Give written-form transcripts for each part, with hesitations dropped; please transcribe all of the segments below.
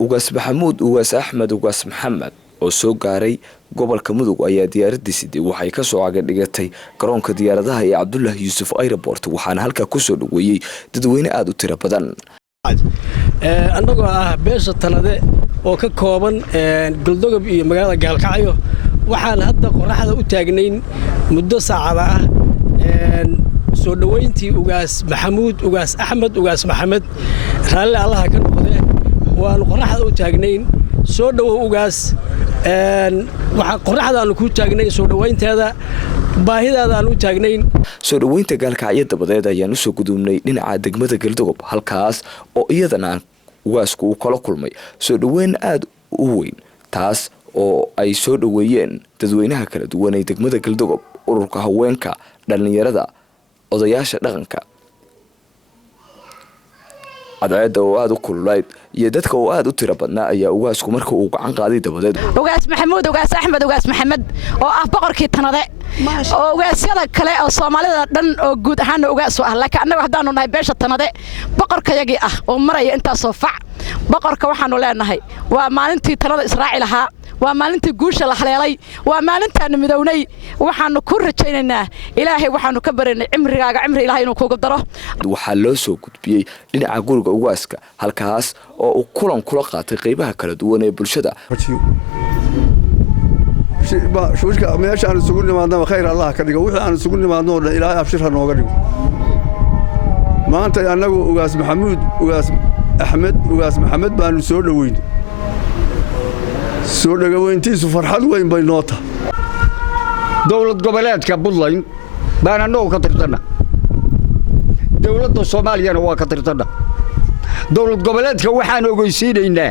ugaas Maxamuud ugaas Axmed ugaas Maxamed oo soo gaaray gobolka Mudug ayaa diyaaradiisii waxay ka soo dhigatay garoonka diyaaradaha ee Cabdullah Yuusuf Airport waxaana halka ku soo dhaweeyay dadweyne aad u tiro badan annagoo ah beesha Tanade oo ka kooban Galdogob iyo magaalada Gaalkacyo waxaan hadda qoraxda u taagnayn muddo saacada ah soo dhaweyntii ugaas Maxamuud ugaas Axmed ugaas Maxamed raalli Allah ka noqday waan qoraxda u taagnayn soo dhawow ugaas waxa qoraxdaan ku taagnay soo dhaweynteeda baahidaadaan u taagnayn soo dhaweynta Gaalkacyo dabadeed ayaan u soo gudubnay dhinaca degmada Galdogob halkaas oo iyadana ugaasku uu kala kulmay soo dhaweyn aad u weyn taas oo ay soo dhaweeyeen dadweynaha kala duwan ee degmada Galdogob ururka haweenka dhalinyarada odayaasha dhaqanka adayda oo aad u kululayd iyo dadka oo aad u tiro badnaa ayaa ugaasku marka uu gacan qaaday dabadeed ugaas Maxamuud ugaas Axmed ugaas Maxamed oo ah boqorkii Tanade oo ugaasyada kale oo Soomaalida dhan oo guud ahaan ugaas ah laakiin annaga haddaanu nahay beesha Tanade boqorkayagii ah oo maraya inta soo fac boqorka waxaanu leenahay waa maalintii Tanada Israaciil ahaa waa maalintii guusha la haleelay waa maalintaan midownay waxaanu ku rajaynaynaa ilaahay waxaanu ka baranay cimrigaaga cimri ilaahay inuu kugu daro waxa loo soo gudbiyay dhinaca guriga ugaaska halkaas oo uu kulan kula qaatay qaybaha kala duwan ee bulshada shuushka meesha aan isugu nimaadnaa khayr Allah ka dhigo wixii aan isugu nimaadno ilaahay abshir ha nooga dhigo maanta anagu ugaas Maxamuud ugaas Axmed ugaas Maxamed baanu soo dhaweynay soo dhaweyntiisu farxad weyn bay noota dawlad goboleedka Puntland baan anoo ka tirtana dawladda Soomaaliya waa ka tirtana dawlad goboleedka waxaan ogeysiinaynaa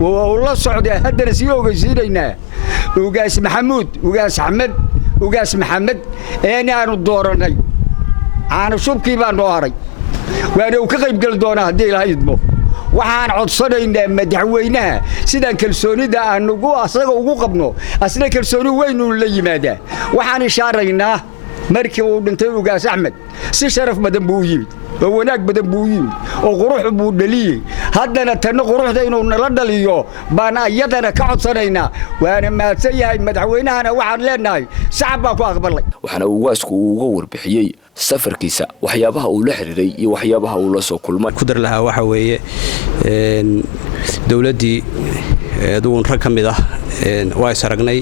oo la socday haddana si ogeysiinaynaa ugaas Maxamuud ugaas Axmed ugaas Maxamed aanu dooranay aanu shubkii baan noo haray waana uu ka qayb gal doonaa hadii Ilaahay idmo waxaan codsanaynaa madaxweynaha sida kalsoonida aan asaga ugu qabno asna kalsooni weyn uu la yimaada waxaan ishaaraynaa markii uu dhintay ugaas Axmed si sharaf badan buu yimid oo wanaag badan buu yimid oo qurux buu dhaliyay haddana tan quruxda inuu nala dhaliyo baan ayadana ka codsanaynaa waana maadsan yahay madaxweynahana waxaan leenahay shacab baa ku aqbalay waxana ugaasku uga warbixiyay safarkiisa waxyaabaha uu la xiriiray iyo waxyaabaha uu la soo kulmay ku dar laha waxa weeye dawladii aduun rag kamid ah waa isaragnay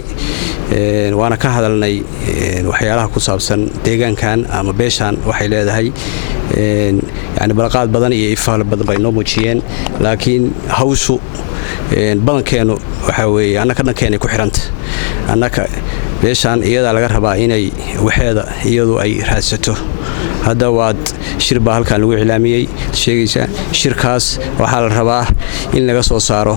waana ka hadalnay waxyaalaha ku saabsan deegaankan ama beeshan waxay leedahay yani balqaad badan iyo ifaal badan bay noo muujiyeen laakiin hawshu badankeenu waxa weeye annaka dhankeena ku xiranta annaka beeshan iyada laga rabaa inay waxeeda iyadu ay raadsato hadda waad shir baa halkan lagu ilaamiyay sheegaysa shirkaas waxa la rabaa in laga soo saaro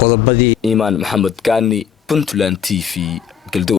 qodobadii Iman Maxamed Gaani Puntland TV